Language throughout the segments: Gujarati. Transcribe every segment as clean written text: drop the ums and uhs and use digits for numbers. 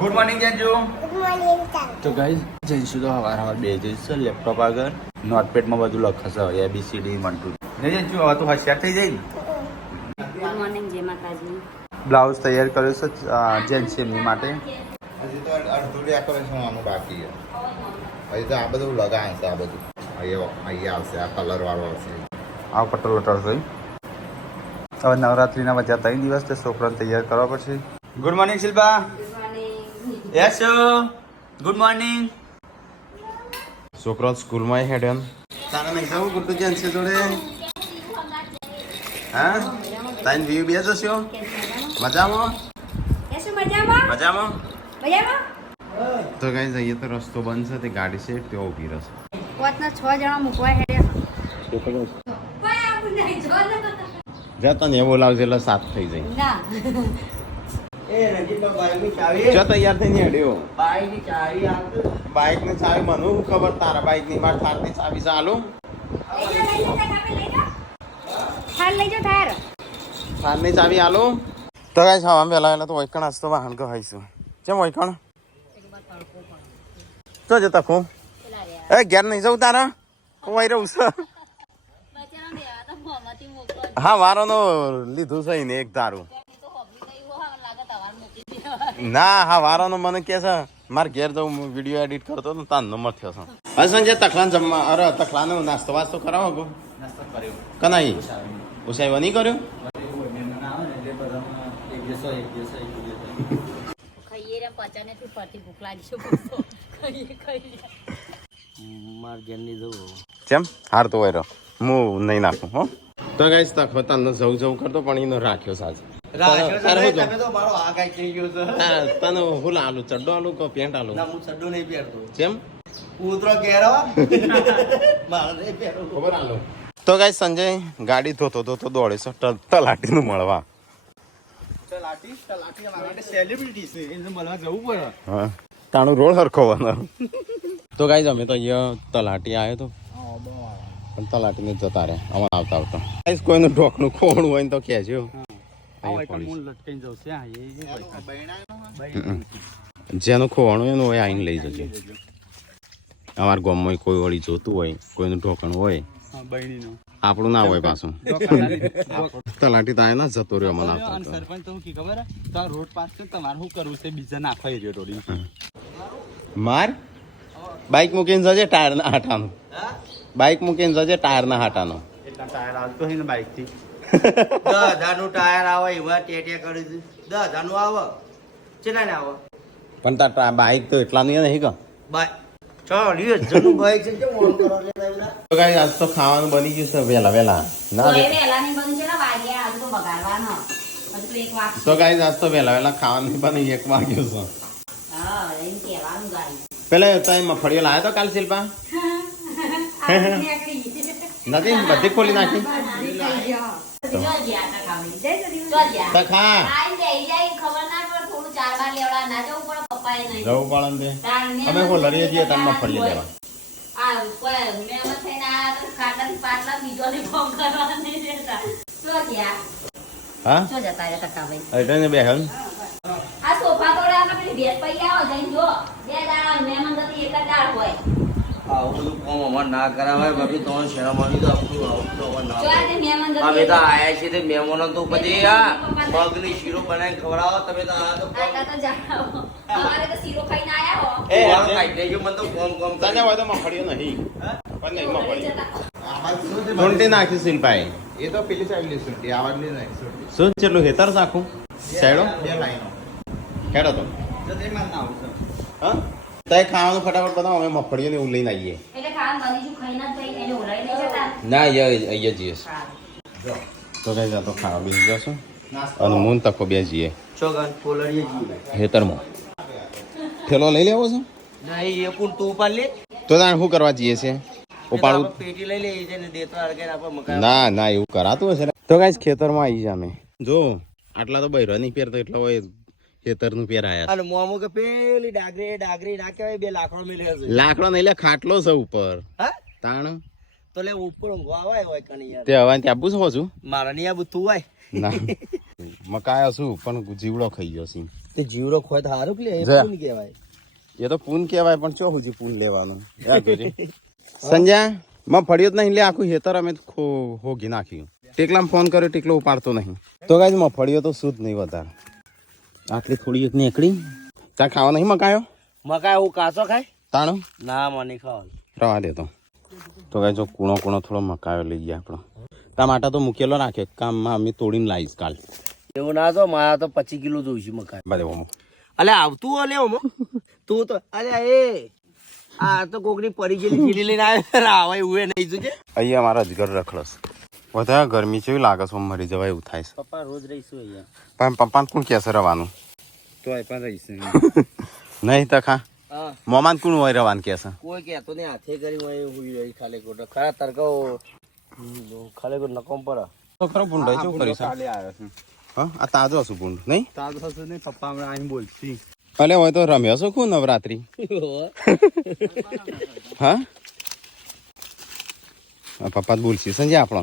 ગુડ મોર્નિંગ જેન્જુ. ગુડ મોર્નિંગ તો ગાઈઝ જેન્જુ તો હવાર બે જઈશ લેપટોપ આગળ નોટપેડમાં બધું લખશે ABCD 1 2 ને જેન્જુ હવે તો હોશિયાર થઈ જાય ને. ગુડ મોર્નિંગ જય માતાજી. બ્લાઉઝ તૈયાર કર્યો છે જેન્સીની માટે. હજી તો અડધું ડેકોરેશન આનું બાકી છે. હજી તો આ બધું લગાવશે. આ બધું અહીંયા આવશે. આ કલર વાળો આવશે. આ પટલ વટલ થઈ હવે નવરાત્રિના બધા 3 દિવસ તે છોકરાને તૈયાર કરવા પડશે. Good morning Shilpa. Good morning. Yes good morning. છોકરો સ્કૂલમાં હેડન તારા નહીં જવું ગુડ્ડુ જેન્સી જોડે. હા તાઈન વ્યૂ બે જશો મજામાં મજામાં. તો કઈ જઈએ તો રસ્તો બંધ છે તે ગાડી છે ત્યાં ઊભી રહેશે. 5 જણા મૂકવા હેડ્યા. જતો ને એ બોલાવશે એટલે સાત થઈ જાય. ના જો તૈયાર થઈને હેડ્યો. બાઈક ની ચાવી મને શું ખબર તારા બાઈક ની માર થાર ની ચાવી ચાલુ થાર લઈ જાઓ થાર. થાર ની ચાવી આલો. તો કઈ સવા પહેલા તો વૈકણ આજ તો વાહન કહાઈશું. કેમ વૈકણ તો જતા ખો એ ઘેર નહીં જવું તારા હું વહી રહું છું. હા વારોનો લીધું છે ને એક તારું. ના હા વારોનો મને કે છે મારે ઘેર જવું વિડીયો એડિટ કરતો તો તારનો મત થયો છે. હવે સંજય તખલાન જમવા અરે તખલાનો નાસ્તો વાસ્તો કરાવો ગો. નાસ્તો કર્યો કનાઈ ઉસાઈવા નહીં કર્યો. ખાઈએ રે પચાને થી ફરતી ભૂખ લાગી છે. ખાઈએ માર ઘેર ની જવું. કેમ હાર તો હોય હું નહીં નાખું હો. તો ગાઈસ તખો તારનો જવું કરતો પણ એનો રાખ્યો સાજ. તને હું આલુ ચડ્ડો આલુ કે પેન્ટ આલુ. હું ચડ્ડો નહીં પહેરતો. કેમ ઉતરો ઘેરો મારે નહીં પહેરવું. ખબર આલુ. તો ગાઈસ સંજય ગાડી ધોતો દોડે છે તલાટીનું મળવા. હા તાણું રોડ હરખવાનો. તો ગાઈસ અમે તો અહીંયા તલાટી આવ્યો તો પણ તલાટીને જતા રહે અમારે આવતા ગાઈસ કોઈનું ઢોકનું ખોણું હોય ને તો કહેજો. જેનું ખોવાનું એનું હોય આઈને લઈ જજો. અમારા ગામમાં કોઈ વળી જોતું હોય કોઈનું ઢોકણ હોય આપણું ના હોય પાછું. તલાટી તો ના જતો રહ્યો મને આવતો. સરપંચ તો કી ખબર તો રોડ પાસ છે તમારે શું કરવું છે બીજા નાખવા જો રોડી માર બાઈક મૂકીને જજે ટાયર ના હાટાનું. બાઈક મૂકીને જજે ટાયર ના હાટાનું. એટલા ટાયર આવતો હોય ને બાઈક થી 10,000 નું ટાયર આવે એવા ટેટિયા કરી દીધું. 10,000 નું આવે કેટલા ને આવે પણ તાર બાઈક તો એટલાનું નહીં કે બાઈક જનું બાઈક છે કેમ ઓન કરો લે તો ગાઈસ આજ તો ખાવાનું બની ગયું છે વેલા ના વેલા ની બની છે ને વાગ્યા આજ તો બગાડવાનો. હજુ તો એક વાગ. તો ગાઈસ આજ તો વેલા ખાવાનું બની 1 વાગ્યું છે. હા એમ કહેવાનું ગાઈ. પેલા તઈ મફળીઓ લાવ્યો તો કાલ શિલ્પા નથી બધી ખોલી નાખી. તો ખા જવું પડે ને અમે કોઈ લડીએ જઈએ તમે મફળી લેવા. હા એટલે ને બેહન આવું બધું કોમ અમારે ના કરાવાય બાકી તો શેરામાની તો આપણું અમે તો આયા છીએ તે મહેમાનો તો પછી આ મગની શીરો બનાવીને ખવડાવો તમે તો આ તો એ ખાઈ લેજો મને તો કોમ તને હોય તો મફળીઓ નહીં પણ નહીં મફળી ઢૂંઢી નાખી શિલ્પાએ. એ તો પેલી સાઈડ લેશું આવાજ લે નહીં. શું ચેટલું હેતર રાખું સાઈડો 2 લાઈનો ખેડો તો હા તય ખાવાનું ફટાફટ બનાવો અમે મફળીઓ ને એવું લઈને આવીએ. ના અહીંયા જઈએ તો કઈ જતો ખાવા બીજું જશું અને મૂન તકો બે જઈએ ચોગન પોલડીએ જીવે હેતરમાં. ઠેલો લઈ લેવો છે નહીં એ પણ તું ઉપર લે તો તાણ શું કરવા જઈએ છે ઉપાડું. પેટી લઈ લે છે ને દેતો અડકે આપણે મકાન ના એવું કરાતું હશે. તો ગાઈસ ખેતરમાં આવી જા અમે જો આટલા તો બૈરો નહીં પહેરતો એટલા હોય ખેતરનું પેર આયા. અને મોમો કે પેલી ડાગરી ના કહેવાય 2 લાકડો મેલે છે. લાકડો નહીં લે ખાટલો છે ઉપર હા તાણ તો લે ઉપર ઊંઘવા આવાય હોય કણી યાર તે હવે ત્યાં પૂછો છું મારા ની આ બધું હોય ના મકાયા શું પણ જીવડો ખાઈ ગયો છે તે જીવડો ખોય તો સારું કે લે, એ જા. પૂન કહેવાય. એ તો પૂન કહેવાય પણ ચો હુજી પૂન લેવાનું યાર જોજે. સંજય મગફળીઓ જ નહીં લે આખું હેતર અમે હોગી નાખ્યું. ટેકલામાં ફોન કર્યો ટેકલો ઉપાડતો નહીં. તો ગાઈસ મગફળીઓ તો શુદ્ધ નહીં વધારે. આટલી થોડી એક નીકળી. ત્યાં ખાવા નહીં મકાયો મકાઈ હું કાચો ખાય તાણું ના મને ખાવા રવા દે તો ગાઈ જો કૂણો થોડો મકાયો લઈ ગયા આપણો. ટમાટા તો મૂકેલો રાખે કામમાં અમે તોડીને લાવીશ કાલ. એવું ના તો મારા તો 25 કિલો જોઈશે મકાઈ. બધે ઓમો અલે આવતું અલે ઓમો તું તો અલે એ આ તો કોકની પડી ગયેલી થેલી લઈને આવ્યો આવે એવું નહીં જોજે. અહીંયા અમારા અજગર રખડસ. વધારે ગરમી છે એવું લાગે છે મરી જવાય એવું થાય છે. પપ્પા રોજ રહીશું અહીંયા. પણ પપ્પાને કોણ કહેશે રવાનું તો એ પણ રહીશું નહીં તો ખા હા મોમાન કોણ હોય રવાનું કહેશે. કોઈ કહેતો નહીં હાથે કરી હોય હુઈ રહી ખાલી ખોટો ખરા તરકો ખાલી ખોટ નકોમ પર તો ખરો ભૂંડાઈ શું કરીશ હા આ તાજો હશું ભૂંડ નહીં તાજો હશે નહીં પપ્પા હમણાં આવીને બોલશી અલે હોય તો રમ્યો છો કોણ નવરાત્રી હા પપ્પા જ બોલશી સંજય આપણો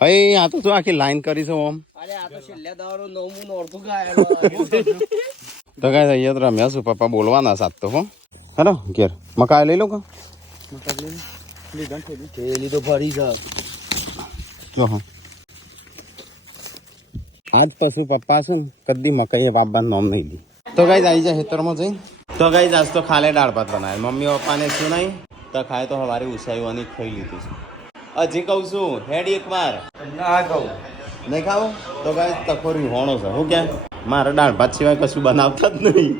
હઈ આ તો શું આખી લાઈન કરી છે ઓમ અરે આ તો છેલ્લે દાવાનો નવમું નોરતું ગાય તો કાંઈ અહીંયા તો રમ્યા છું પપ્પા બોલવાના સાત તો હો હેલો ઘેર મકાઈ લઈ લો કા થેલી તો ફરી છે જો હા આજ પછી પપ્પા છે ને કદી મકાઈ વાપવાનું નામ નહીં દી તો ગાઈઝ આવી જાય ખેતરમાં જઈ તો ગાઈઝ આજ તો ખાલે દાળ ભાત બનાવે મમ્મી પપ્પાને શું નહીં તો ખાય તો સવારે ઉસાયું ખાઈ લીધું છે હજી કહું છું હેડ એક વાર ના કહું નહીં ખાવું તો ગાઈઝ તખોરી હોણો છે હું ક્યાં મારા દાળ ભાત સિવાય કશું બનાવતા જ નહીં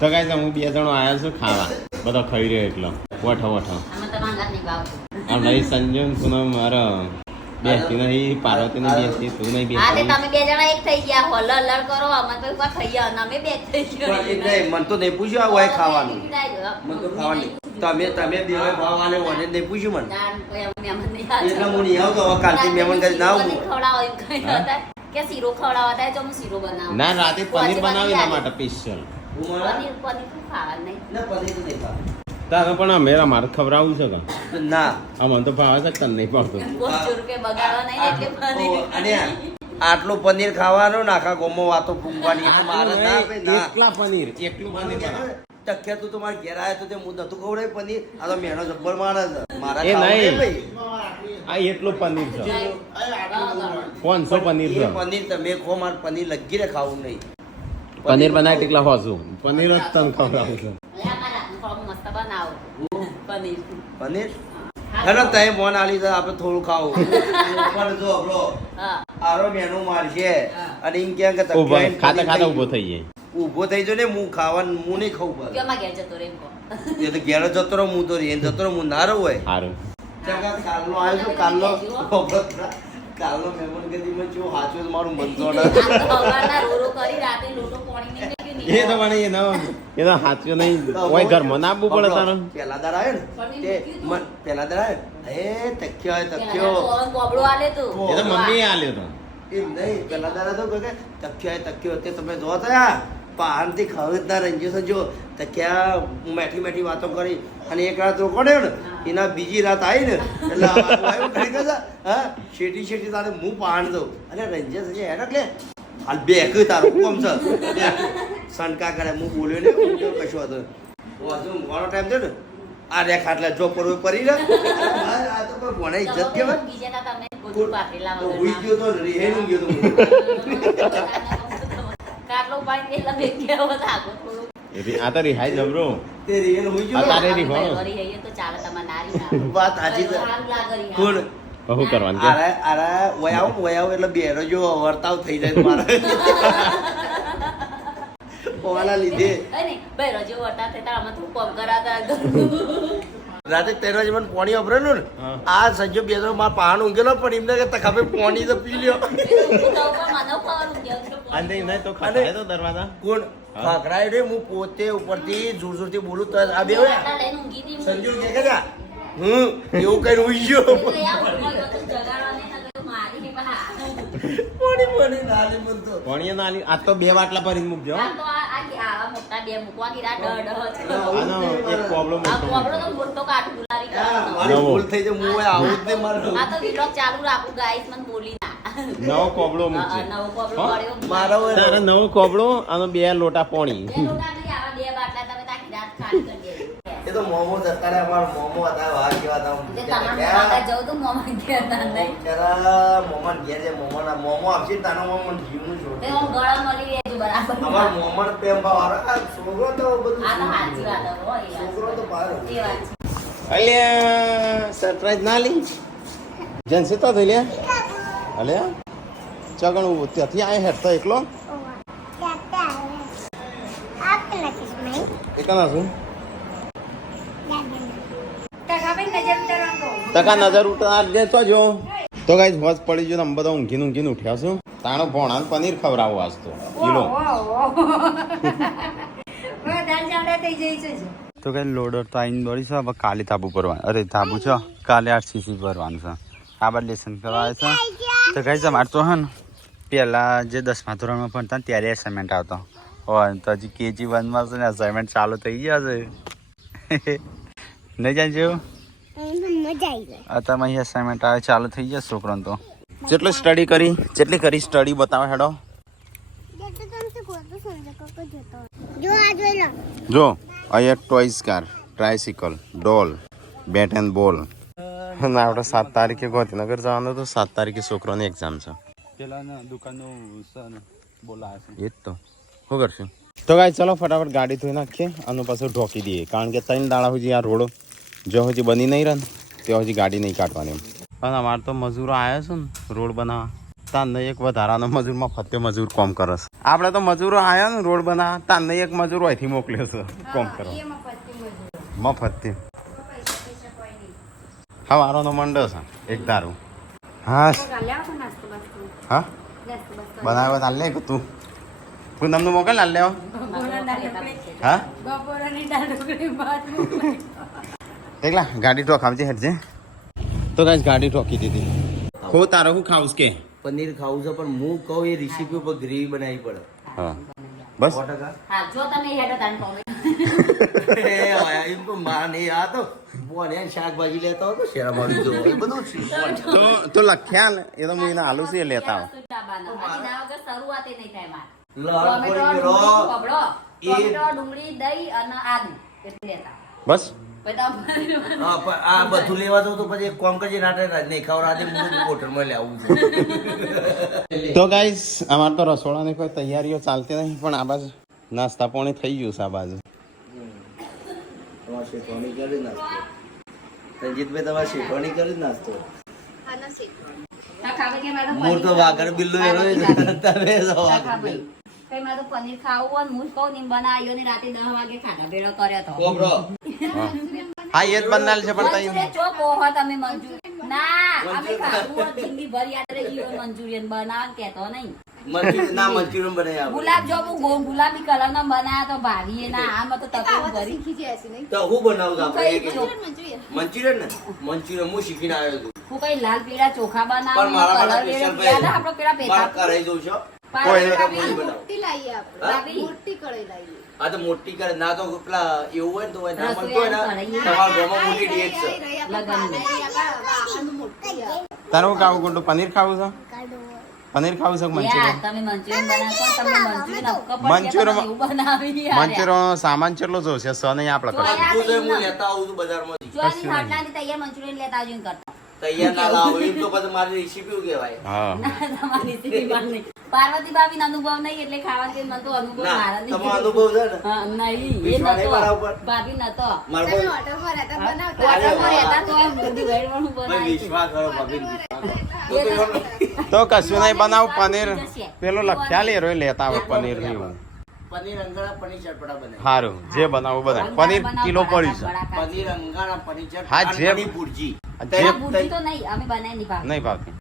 તો ગાઈઝ હું 2 જણો આવ્યા છું ખાવા બધા ખાઈ રહ્યો એટલો વઠો આ નહીં સંજય તું મારા બેસતી નહીં પાર્વતી ને બેસતી તું નહીં હા તે બેસતી તમે બે જણા એક થઈ ગયા હો લડ કરો અમે તો એકવાર થઈ ગયા અમે બે થઈ ગયા મને તો નહીં પૂછ્યું હોય ખાવાનું મને તો ખાવાનું તમે બે હોય ખાવાને મને નહીં પૂછ્યું મને એટલે હું નહીં આવતો હવે કાલથી મહેમાન કરી ના આવું કે શીરો ખવડાવતા જો હું શીરો બનાવું ના રાતે પનીર બનાવી એના માટે સ્પેશિયલ હું મારા પનીર પનીર તો ખાવા નહીં ના પનીર તો નહીં ખાવાનું તારે પણ મેરા મારે ખવડાવવું છે કે ના આ મને તો ભાવે છે તને નહીં પડતું 500 રૂપિયા બગાડવા નહીં એટલે પનીર અને આટલું પનીર ખાવાનું ને આખા ગોમમાં વાતો ફૂંકવાની એટલે મારે ના ભાઈ ના એકલું પનીર બનાવ. ટક્યા તું તમારે ઘેર આવ્યો તો તે હું નતું ખવડાવી પનીર આ તો મેનો જબ્બર માણસ છે. મારા એ ખાવું નહીં. નહીં આ એટલું પનીર છે 500 પનીર ભાઈ છે એ પનીર તમે ખો મારે પનીર લગી રે ખાવું નહીં પનીર બનાવી ટીકલા હોશું પનીર જ તને ખવડાવું છે મસ્ત બનાવો પનીર પનીર હેલો તય મોન આલી તો આપણે થોડું ખાવું પણ જો બ્રો હા આરો મેનુ મારશે અને એમ કે ઊભો ખાતા ખાતા ઊભો થઈ જાય ઊભો થઈ જો ને હું ખાવાનું હું નહીં ખાવું બસ. કેમાં ઘેર જતો રે એમ કહો એ તો ઘેર જતો રહું હું તો રેન જતો રહું હું ના રહું હોય સારું કાલનો આવ્યો છું કાલનો મહેમાન ગતિમાં જો સાચું જ મારું મન તો સવારના રોરો કરી રાતે લોટો પાણી નહીં એ તો પણ એ તો સાચું નહીં કોઈ ઘરમાં ના આપવું પડે તારે પેલા દાડા આવ્યો ને તે પેલા દાડા આવ્યો એ તક્યો કોબળો આલે તું એ તો મમ્મી આલ્યો તો એમ નહીં પેલા દાડા તો કે તક્યો તે તમે જો થયા પહાડથી ખરીદના રંજ્યો જો તક્યા મેઠી વાતો કરી અને એક રાત રોકડ્યો ને એના બીજી રાત આવી ને એટલે આવ્યો કરી ગયા હા શેટી તારે હું પહાડ દઉં અને રંજ્યા છે એને એટલે હાલ બેક તારું કોમ છે સણકા કરે હું બોલ્યો ને હું કશું હતો હજુ ઘણો ટાઈમ થયો ને આ રે ખાટલા જો પરવું પરી રે આ તો કોઈ ભણે ઇજ્જત કેવાય બીજે તમે ગોદડું પાથરી લાવો તો હુઈ ગયો તો રેહેનું ગયો તો કાટલો પાણી પેલા બે ગયો આગો થોડું આ તો રિહાઈ જબરો તે રેહેનું હુઈ આ ગયો તારે રીહો વરી હઈએ તો ચાલે તમાર નારી વાત સાચી છે સારું લાગે રી કોણ શું કરવાનું કે આરા વયાવ એટલે બેરો જો વર્તાવ થઈ જાય મારે ઓવાના લીધે અરે ભાઈ રજો વટા થતા અમે તો કોમ કરાતા રાતે 13 વાગે મને પાણી વાપરેલું ને આ સંજો બે ત્રણ માર પહાણ ઊંઘેલો પણ એમને કે તખાબે પાણી તો પી લ્યો અને નહીં તો ખાય તો દરવાજા કોણ ખાખરાય રે હું પોતે ઉપરથી જોરથી બોલું તો આ બે સંજો કે જા એવું કઈ ઉઈ ગયો પાણી નાલી મન તો પાણી નાલી આ તો 2 વાટલા ભરીને મૂકજો હો. મોટા બે મૂકવા ગીરા આનો એક પ્રોબ્લેમ આ કોબળો તો મોટો કાટ ગુલારી મારી ભૂલ થઈ છે હું હવે આવું જ નહીં મારું આ તો vlog ચાલુ રાખું ગાઈસ મને બોલી ના નવો કોબળો મૂકજે નવો કોબળો પડ્યો મારો તારે નવો કોબળો અને 2 લોટા પાણી બે લોટા નહીં આવા 2 બાટલા તમે તાકી રાત ખાલી કરી દેજો એ તો મોમો અત્યારે અમારો મોમો હતા વાહ કેવા હતા જે તમારા મોમાં જવું તો મોમાં ઘેર ના નહીં ત્યારે મોમન ઘેર છે મોમો આપશે ને તાનો મોમન જીવનું છોડ તે હું ગળા મળી રહેજો બરાબર અમાર મોમન પ્રેમ ભાવ આ છોકરો તો બધું આ તો સાચી વાત હોય યાર. છોકરો તો બહાર એ વાત છે અલ્યા સરપ્રાઈઝ ના લી જનસી તો થઈ લે અલ્યા ચગણ ત્યાંથી આય હેઠતો એકલો એકલા શું ટકા નજર ઉતાર દેતો જો તો ગાઈસ હોજ પડી ગયો ને બધા ઊંઘીને ઉઠ્યા છું તાણો ભોણા પનીર ખવડાવો આજ તો કિલો તો કઈ લોડર તો આવીને દોડી છે હવે કાલે તાબુ ભરવાનું અરે તાબુ છે કાલે 8 સીસી ભરવાનું છે આ બાદ લેસન કરવા આવે છે તો કઈ અમારે તો હે ને પહેલાં જે 10મા ધોરણમાં ભણતા ને ત્યારે અસાઇનમેન્ટ આવતો હોય તો હજી KG 1માં છે ને અસાઇનમેન્ટ ચાલુ થઈ ગયા છે નહીં જાણજો અત્યારમાં અહીં અસાઇનમેન્ટ આવે ચાલુ થઈ ગયા છોકરાને તો જેટલી સ્ટડી કરી સ્ટડી બતાવે હેડો જો અહીંયા toys car tricycle doll bat and ball અને આપણે 7 તારીખે ગાંધીનગર જવાનું તો 7 તારીખે છોકરાની એક્ઝામ છે પેલા દુકાનનું બોલાવે છે એ જ તો શું કરશું તો ગાઈ ચલો ફટાફટ ગાડી ધોઈ નાખીએ અને પાછું ઢોકી દઈએ કારણ કે 3 દાડા સુધી આ રોડ જો હજી બની નહીં રહે ને ત્યાં હજી ગાડી નહીં કાઢવાની એમ પણ અમારે તો મજૂરો આવ્યા છે ને રોડ બનાવવા તાન એક વધારાનો મજૂરમાં ફતે મજૂર કોમ કરે છે આપણે તો મજૂરો આવ્યા ને રોડ બનાવવા તાન એક મજૂર અહીંથી મોકલ્યો છે કોમ કરવા મફતથી હા વારોનો મંડો છે એક દારૂ હા હા બનાવ્યો તાલ લે તું પૂનમનું મોકલ હાલ લેવા હા એકલા ગાડી ઠોકાવજે હેઠજે તો કાંઈ ગાડી ઠોકી દીધી ખો તારે હું ખાવું કે પનીર ખાવું છે પણ હું કહું એ રેસીપી ઉપર ગ્રેવી બનાવવી પડે હા બસ 100%. હા જો તમે હેડો તાન કોમે એમ તો માને આ તો બોને શાકભાજી લેતા હોય તો શેરા મારી જો એ બધું તો લખ્યા ને એ તો હું એને આલુ છે લેતા આવો શરૂઆત નહીં થાય મારે લહણ ટોમેટો, ફોડી ડુંગળી, મેલો. કપડો, એ- ટોમેટો, ડુંગળી, દહીં અને આદુ એટલું લેતા. બસ પછી તમે- હા પણ આ બધું લેવા જવું તો પછી એક કોમ કરજે નાટક નહીં ખવડાવતી હું હોટલમાં લેવું છે તો ગાઈસ અમારે તો રસોડાની કોઈ તૈયારીઓ ચાલતી નહીં પણ આ બાજુ નાસ્તા પાણી થઈ ગયું છે આ બાજુ તમારે શેઠવાની કરી નાસ્તો રંજીતભાઈ તમારે શેઠવાની કરી નાસ્તો હા, ખાવે કે મારે મૂળ તો પનીર વાગર બિલ્લો એનો જ. તમે જો હા, વાગર ખાવે. બિલ્લો. કઈ મારે તો પનીર ખાવું હોય ને હું જ કહું ને એમ બનાવ્યો ને રાતે 10 વાગે ખાધા ભેળો કર્યો તો કોબરો. હા એ જ બનાવેલ છે પણ મંચુરિયન ચો કહો હો તમે મંચુરિયન ના અમે ખાધું હોત જિંદગી ભર યાદ રહી ગયું મંચુરિયન બનાવ કેતો નહીં મંચુરિયન બનાવી આપો. ગુલાબ જાંબુ ગુલાબી કલર નો બનાવ્યા તો ભાભીએ ના આમાં તો તપેલું ભરી તો હું બનાવું છું આપણે હું એક કઈ એક. મંચુરિયન ને મંચુરિયન હું શીખીને આવ્યો છું હું કઈ લાલ પીળા ચોખા પણ બનાવું મારા કલર માટે વેળો special યાદ આપણો પેલા મારે ભેગા કરાઈ દઉં છું પાણી કોઈ ભાભી, નહીં બનાવું. ભાભી, આ તો મોટી કરે ના તો પેલા એવું હોય ને તો હોય ના રસોઈ મળતું હોય ને કરાઈએ. તમારા ઘરમાં મોટી ડીએચ છે લગનની. તારું હું ખાવું ગુંડું પનીર ખાવું છે પનીર ખાવું છે કે યાર, મંચુરિયન તમે મંચુરિયન બનાવશો ને તમને મંચુરિયન અક્કર પડશે, મંચુરિયન- તમે એવું બનાવી યાર. મંચુરિયન સામાન કેટલો જોશે સ નહીં આપણે જો કરશું યાર, તું તો હું લેતા આવું છું બજારમાંથી જો આની હોટલાની તૈયાર મંચુરિયન લેતા આવજો એમ કરતા. તૈયાર ના લાવો એમ તો પછી મારી રેસીપી કહેવાય હા ના, તમારી સ્થિતિ પણ નહીં. પાર્વતી ભાભીનો અનુભવ નહીં એટલે ખાવાનો મને તો અનુભવ ના મારા નહીં. તમારો અનુભવ છે ને હા, નહીં, એ વિશ્વાસ નહીં મારા નતો. ઉપર? ભાભી નતો. મારો ભાઈ હોટલમાં રહેતા તો એમ બધી વેડવાનું ભાઈ બનાવ્યું. વિશ્વાસ કરો ભાભી એ તો- તો કશું નહીં બનાવું પનીર જશે. પેલો લખ્યા લે રોય લેતા આવે પનીર નહીં પનીર અંગારા પનીર ચટપટા બને સારું જે બનાવું બનાવ પનીર કિલો પડ્યું છે પનીર અંગારા પનીર ચટ હા, અને જે- પનીર ભુરજી જે ના, ભુરજી તો નહીં, અમે બનાવી નહીં ભાભી. નહીં ભાવતી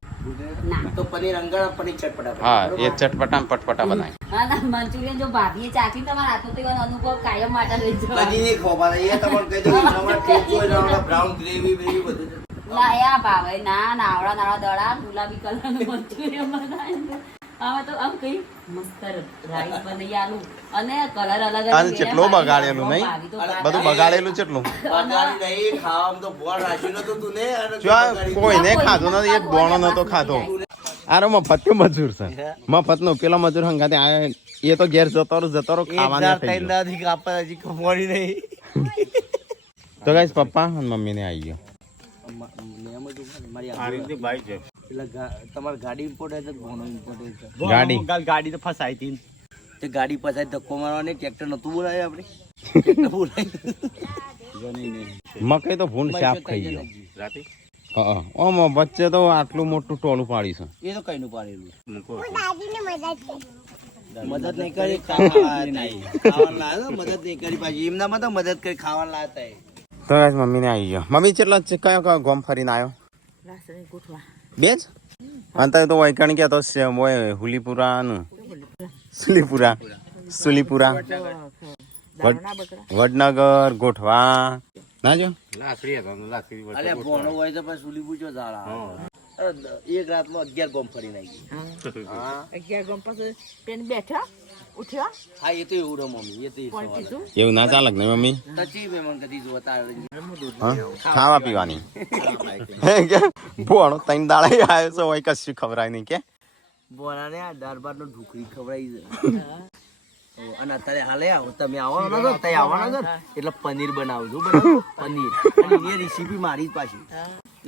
ના. તો પનીર અંગારા પનીર ચટપટા બને. હા બરોબર? એ ચટપટા ને પટપટા બનાય હા, ના, મંચુરિયન જો ભાભીએ ચાખી તમારા હાથનો તો એવાનો અનુભવ કાયમ માટે લઈ જવાનો. હજી નહીં ખબર એ તમને કહી દઉં એનામાં ટેસ્ટ હોય ને આપણા બ્રાઉન ગ્રેવી બેવી બધું છે. ના, એ આ ભાવે ના નાવડા નાવડા દડા ગુલાબી કલરનું મંચુરિયન બનાવ્યું. હવે તો આમ કઈ મસ્ત રાઈસ બનાવી આલું અને કલર અલગ અને કેટલું બગાડેલું નહીં બધું બગાડેલું કેટલું બગાડી નહીં, ખાવામાં તો બોળ રાખ્યું નતું તું ને, અને જો આ કોઈને ખાધો નથી, એક બોણો નતો ખાધો. આરો મફત કે મજૂર છે, મફત નો પેલો મજૂર હંગાતે આ એ તો ઘેર જતો રહો ખાવાના થઈ ગયો. હજી કમાણી નહીં. તો ગાઈસ પપ્પા અને મમ્મી ને આવી ગયો. તમારી ગાડી ઇમ્પોર્ટેન્ટ છે, ભણો ઇમ્પોર્ટેન્ટ છે. ગાડી તો ફસાઈ હતી. તે ગાડી પાછળ ધક્કો મારવાની, ટ્રેક્ટર નતું બોલાય આપણે, ટ્રેક્ટર બોલાય. મકઈ તો ભૂંડ સાફ થઈ ગયો. હા ઓમ વચ્ચે તો આટલું મોટું ટોલું પાડીશું. એ તો કઈનું પાડેલું. મદદ નહીં કરી, ખાવાનું લાવ્યો, મદદ નહીં કરી પાછી એમનામાં તો મદદ કરી ખાવાનું લાવતા. તો ગાઈસ મમ્મી ને આવી ગયો. મમ્મી કેટલા કયો કયો ગોમ ફરીને આવ્યો? બે જ અંતર તો વૈકણ ગયા તો હુલીપુરા નું સુલીપુરા વડનગર ગોઠવા ના જો અલે ભણો હોય તો પછી સુલી પૂછો ઝાડા. એક રાતમાં 11 ગોમ ફરીને આવી ગઈ. 11 ગમ પછી પેન બેઠા ઉઠ્યા હા એ તો એવું રે મમ્મી, એ તો એવું ના ચાલે ને મમ્મી? તચી મહેમાન કદી જોતા હા? ખાવા પીવાની ભોણો તૈન દાડા આવ્યો છે હોય કશું ખવરાય નહીં કે બોલાને આ દાળ ભાત નો ઢોકળી ખવડાવી છે. અને અત્યારે હાલે આવો તમે આવવાનો છો, તઈ આવવાનો છો એટલે પનીર બનાવજો, બરાબર? પનીર અને એ રેસીપી મારી જ પાછી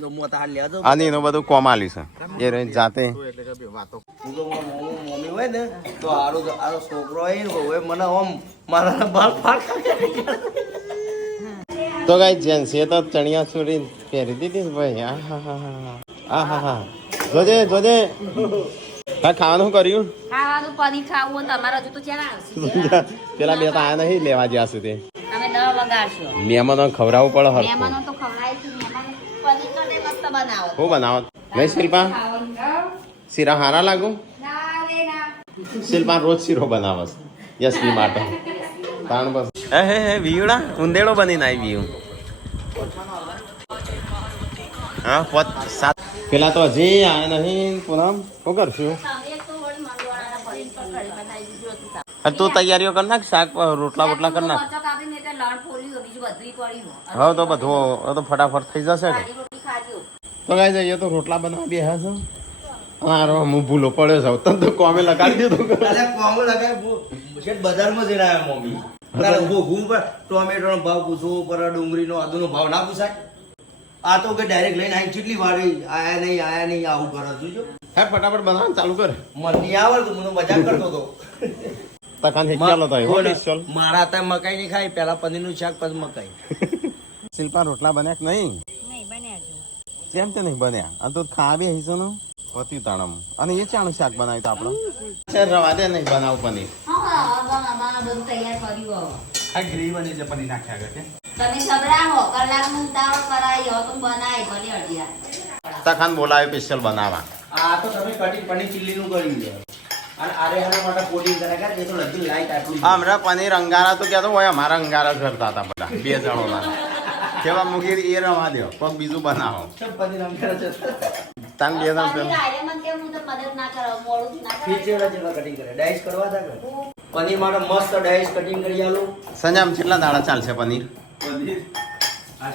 તો મોતા હાલ લેજો. અને એનું બધું કોમાલી છે એ રહી જાતે. હું તો મમ્મી હોય ને તો આરો છોકરો હોય ને હોય મને આમ મારા બાલ ફાડ તો ગાઈ જેન્ટ્સ એ તો ચણિયા ચોળી પહેરી દીધી ને ભાઈ. હા જોજે હા ખાવાનું કર્યું? ખાવાનું પનીર ખાવું હોય તમારે હજુ તો ક્યાં આવશે? પેલા બે તો આયા નહીં લેવા જ્યાં સુધી અમે 10 વગાડશો. મહેમાનો ખવડાવવું પડે હરખું. મહેમાનો તો ખવડાય છે, મહેમાનો પનીર તો મસ્ત બનાવો. હું બનાવો નહીં શિલ્પા? શીરા હારા લાગુ? શિલ્પા રોજ શીરો બનાવસ યશની માટે. તાણ બસ હે વિયુડા ઉંદેડો બનીને આવી વિયુ. હા 7 પેલા તો હજી આયા નહીં. પૂનમ શું કરશું? તમે તો વળી મંગળવારના પનીર પર કઢી બનાવી દીધું હતું તાર. અરે તું તૈયારીઓ કર નાખ, શાક રોટલા બોટલા કર નાખ. મરચાં કાપીને એટલે લણ ફોડ્યું, બીજું બધું પડ્યું. હવે તો બધું હવે તો ફટાફટ થઈ જશે કે. સાદી રોટલી ખાજો. તો ગાઈ જઈએ તો રોટલા બનાવવા બેહ્યા છો. હારો હું ભૂલો પડ્યો છું, તને તો કોમે લગાડી દીધું. અરે કોમો લગાય શેઠ બજારમાં જઈને આવ્યા મમ્મી. તારે હું પર ટોમેટોનો ભાવ પૂછવો પર, ડુંગળીનો આદુનો ભાવ ના પૂછાય. આ તો કે ડાયરેક્ટ લઈને આવી કેટલી વાર આયા નહીં આવું કરો છું. હે ફટાફટ બનાવવાનું ચાલુ કર. મને નહીં આવડતું, હું તો મજાક કરતો હતો. તકાન ચાલો તો આવ્યો ચાલ. મારા ત્યાં મકાઈ નહીં ખાઈ, પેલા પનીરનું શાક પછી મકાઈ. શિલ્પા રોટલા બન્યા કે નહીં? કેમ તે નહીં બન્યા? આ તો ખાવા બે હિસ્સો નો પત્યું તાણમ. અને એ ચાણું શાક બનાવ્યું તો આપણો રવા દે નહીં બનાવ પનીર. હા, અમારે બધું તૈયાર કર્યું હવે. આ ગ્રેવી બની છે પનીર નાખ્યા આગળ કે તમે સબરાવો, કલાકનું ઉતાવળ કરાવી હો તો બનાવી ભલે અઢિયા. તખાન બોલાવે સ્પેશિયલ બનાવવા. આ તો તમે કઢી પનીર ચીલ્લીનું કર્યું છે. અને આરે આના માટે કોટિંગ કરાય કે તો લગી લાઈટ આટલું. હમણાં પનીર અંગારા તો કહેતો હોય અમારા અંગારા કરતા હતા બધા 2 જણોના. કેવા મૂકી એ રવા દો, કોક બીજું બનાવો. પનીર અંગારા છે. તાન 2 જણ પનીર આયે મને કેમ હું તો મદદ ના કરો, મોડું ના કરો. ફીચેડા જેટલા કટિંગ કરે, ડાઈસ કરવા હતા કે પનીર માટે મસ્ત ડાઈસ કટિંગ કરી આલું. સંજામ કેટલા દાડા ચાલશે પનીર? આ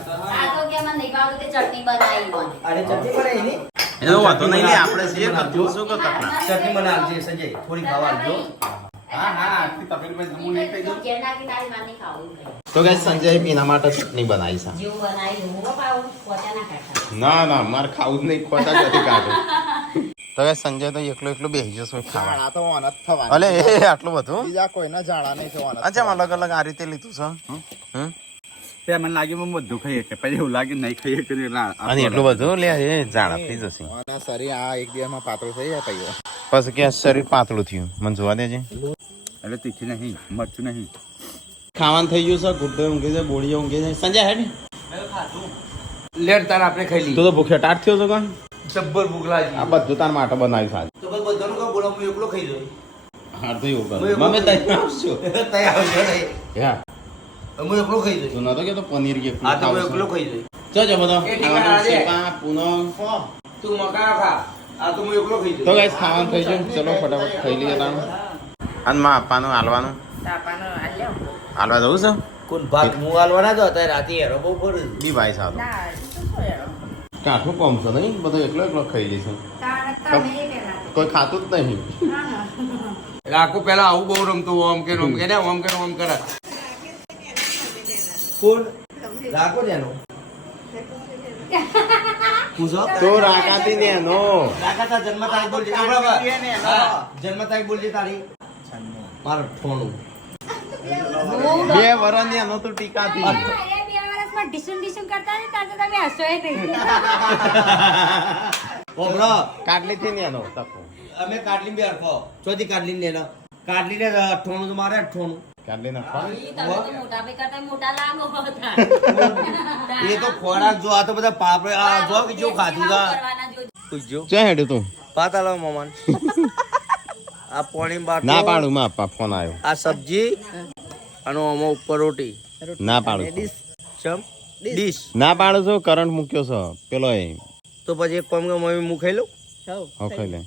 તો કે મને નહીં ભાવતું કે ચટણી બનાવી મને. અરે ચટણી બનાવી ની એનો વાંધો નહીં લે, આપણે જે કરતું શું કરતા આપણા. ચટણી મને આપજે સંજય, થોડી ખાવા આપજો. ઘેર નાખી તારી માર નહીં ખાવું. તો ગાઈસ સંજય પીના માટે ચટણી બનાવી છે. જેવું બનાવી હું પાવું પોતા ના ખાતા. ના મારે ખાવું જ નહીં, ખોટા નથી કાઢું. તો ગાઈસ સંજય તો એકલો બેસી જશે ખાવા. તો ઓન જ થવાનું. અલે એ આટલું બધું બીજા કોઈના જાડા નહીં થવાના. અચ્છા અલગ અલગ આ રીતે લીધું છે. તે મને લાગ્યું હું બધું ખાઈએ કે પછી એવું લાગે નહીં ખાઈએ કે અને એટલું બધું લે એ જાણા થઈ જશે. અને શરીર આ એક દિવસમાં પાતળું થઈ જાય પછી. પછી કે શરીર પાતળું થયું મને જોવા દેજે. એટલે તીખી નહીં, મરચું નહીં. ખાવાનું થઈ ગયું છે, ગુડ્ડો ઊંઘી જાય, બોડીઓ ઊંઘી જાય. સંજય હેડ લેટ તાર આપણે ખાઈ લઈએ. તું તો ભૂખ્યો ટાટ થયો છો કોણ? જબ્બર ભૂખ લાગી. આ બધું તાર માટે બનાવ્યું છે આજે. તો બસ બધાનું કહો બોલો, હું એકલો ખાઈ લઉં. હા તો એવું કર. મમ્મી તઈ આવશો. તઈ આવજો નહીં. હા હું એકલો ખાઈ લઉં. તું નતો કે તો પનીર કે આ તો હું એકલો ખાઈ લઉં. જો બધો એ ઠીકાણા છે. પૂનમ તું મકાઈ ખા, આ તો હું એકલો ખાઈ તો ગાઈસ ખાવાનું થઈ ગયું ચલો ફટાફટ ખાઈ લઈએ તાણ અને માં આપવાનું હાલવાનું હાલવા જવું છે કોણ ભાત હું હાલવાના તો અત્યારે રાતે હેરો બહુ કરું બી ભાઈ સારું કાઠું કોમ છે નહીં બધું એકલો એકલો ખાઈ લઈશ કોઈ ખાતું જ નહીં રાખો પેલા આવું બહુ રમતું ઓમ કે ઓમ કે ને ઓમ કે ઓમ કરે કોણ રાખો જેનો પૂછો તો રાકાતી ને એનો રાકાતા જન્મ તારીખ બોલજે જન્મ તારીખ બોલજે તારી મારું ઠોણું 2 વર્ષની એનો તો ટીકાથી ઓબરો કાટલી થી ને એનો તકો અમે કાટલી બે હરખો ચોથી કાટલી ને કાટલી ને ઠોણું તો મારે ઠોણું કાટલી નાખવા એ તો ખોરાક જો આ તો બધા પાપડે આ જો કે જો ખાધું તા પૂછજો ચે હેડું તું પાતાલો મમન આ પાણી બાટલો ના પાડું માં આપા ફોન આવ્યો આ સબ્જી અને આમાં ઉપર રોટી ના પાડું ચમ ડીશ ના પાડું છું કરંટ મૂક્યો છે પેલો એ તો પછી એક કામ કે મમ્મી હું ખાઈ લઉં હો ખાઈ લે